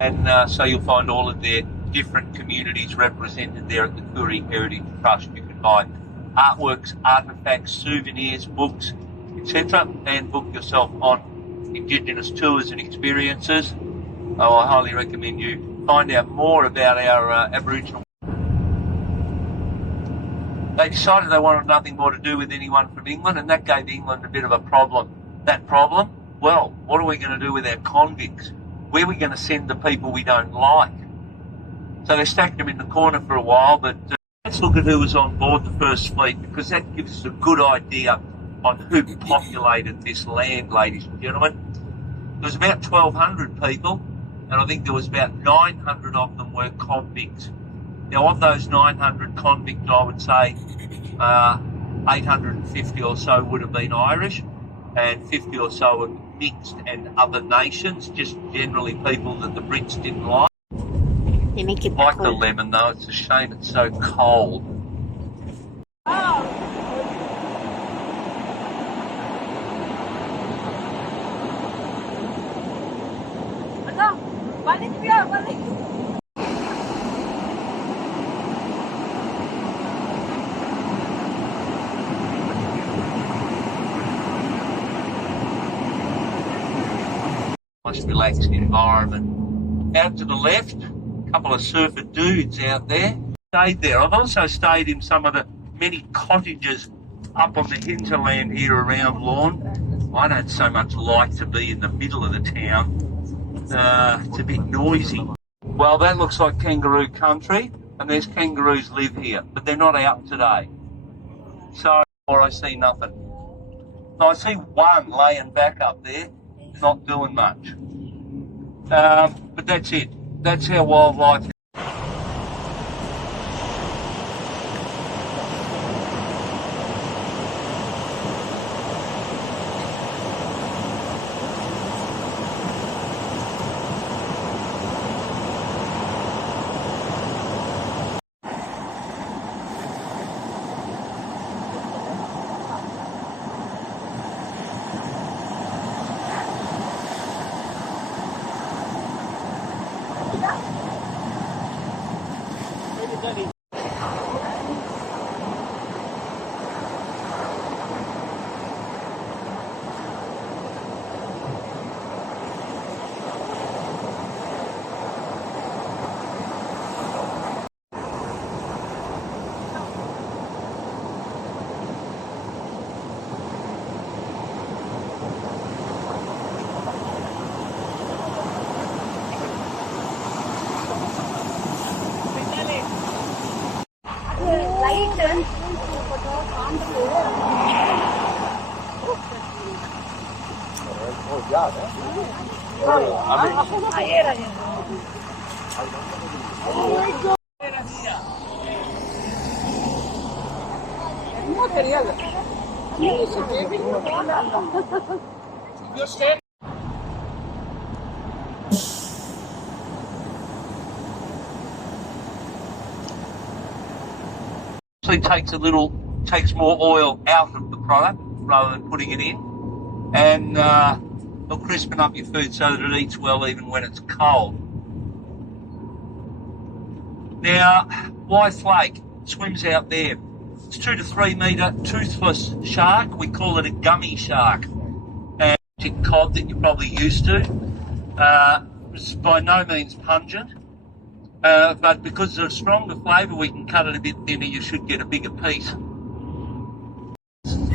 And so you'll find all of their different communities represented there at the Koori Heritage Trust. You can buy artworks, artefacts, souvenirs, books, etc., and book yourself on Indigenous tours and experiences. Oh, I highly recommend you find out more about our Aboriginal. They decided they wanted nothing more to do with anyone from England, and that gave England a bit of a problem. That problem? Well, what are we going to do with our convicts? Where are we going to send the people we don't like? So they stacked them in the corner for a while, but let's look at who was on board the first fleet, because that gives us a good idea on who populated this land, ladies and gentlemen. There was about 1,200 people, and I think there was about 900 of them were convicts. Now, of those 900 convicts, I would say 850 or so would have been Irish, and 50 or so were mixed and other nations, just generally people that the Brits didn't like. They make it Like cold. the lemon, though, it's a shame it's so cold. Nice relaxed environment. Out to the left, a couple of surfer dudes out there. Stayed there. I've also stayed in some of the many cottages up on the hinterland here around Lorne. I don't so much like to be in the middle of the town. It's a bit noisy. Well, that looks like kangaroo country, and there's kangaroos live here, but they're not out today. So, or I see nothing. No, I see one laying back up there, not doing much. But that's it. That's how wildlife is. Actually takes more oil out of the product rather than putting it in, and it'll crispen up your food so that it eats well even when it's cold. Now, why flake? Swims out there. It's 2 to 3 metre toothless shark. We call it a gummy shark. And cod that you're probably used to. It's by no means pungent. But because of a stronger flavour, we can cut it a bit thinner. You should get a bigger piece.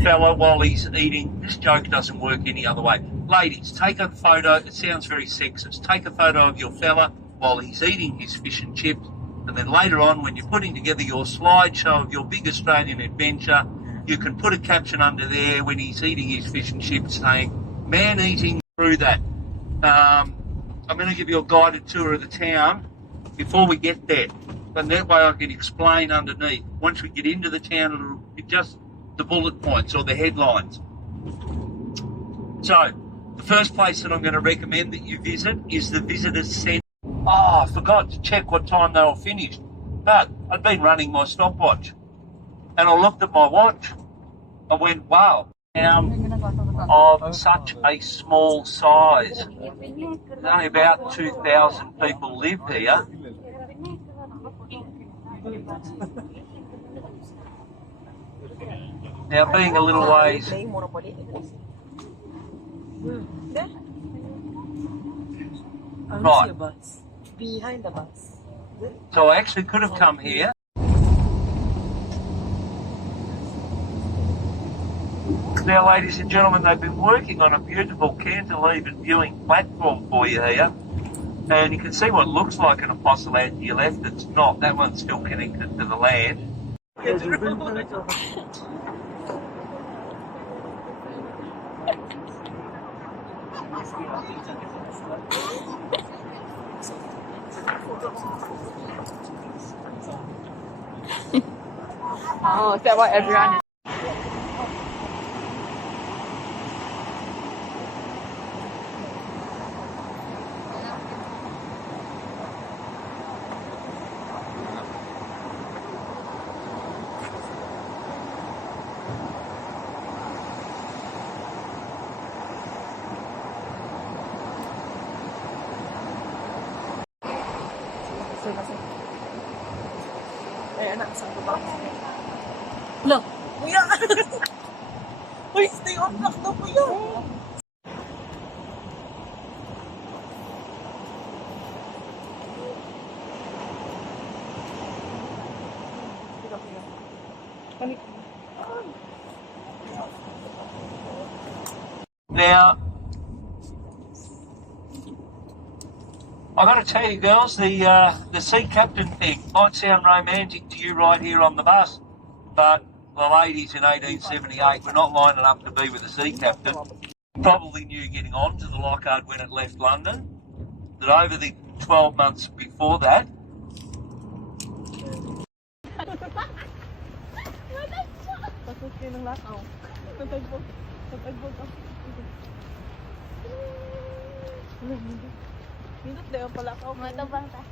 Fella, while he's eating, this joke doesn't work any other way. Ladies, take a photo. It sounds very sexist. Take a photo of your fella while he's eating his fish and chips, and then later on, when you're putting together your slideshow of your big Australian adventure, you can put a caption under there when he's eating his fish and chips saying, "Man eating through that." I'm going to give you a guided tour of the town before we get there, and that way I can explain underneath. Once we get into the town, it'll be just the bullet points or the headlines. So, the first place that I'm going to recommend that you visit is the Visitors Centre. Oh, I forgot to check what time they were finished, but I'd been running my stopwatch, and I looked at my watch. I went, wow. of such a small size. There's only about 2,000 people live here. Now, being a little ways... Right. Behind the bus. So I actually could have come here. Now, ladies and gentlemen, they've been working on a beautiful cantilever viewing platform for you here. And you can see what looks like an fossil land to your left. It's not. That one's still connected to the land. Oh, is that what everyone is? Eh, anak, saan ko ba? Look! Kuya! Uy, stay on block daw, kuya! Now, I've got to tell you, girls, the sea captain thing might sound romantic to you right here on the bus, but the ladies in 1878 were not lining up to be with the sea captain. Probably knew getting on to the Lockhart when it left London, that over the 12 months before that, Minut daw pala ako. Matabang ta.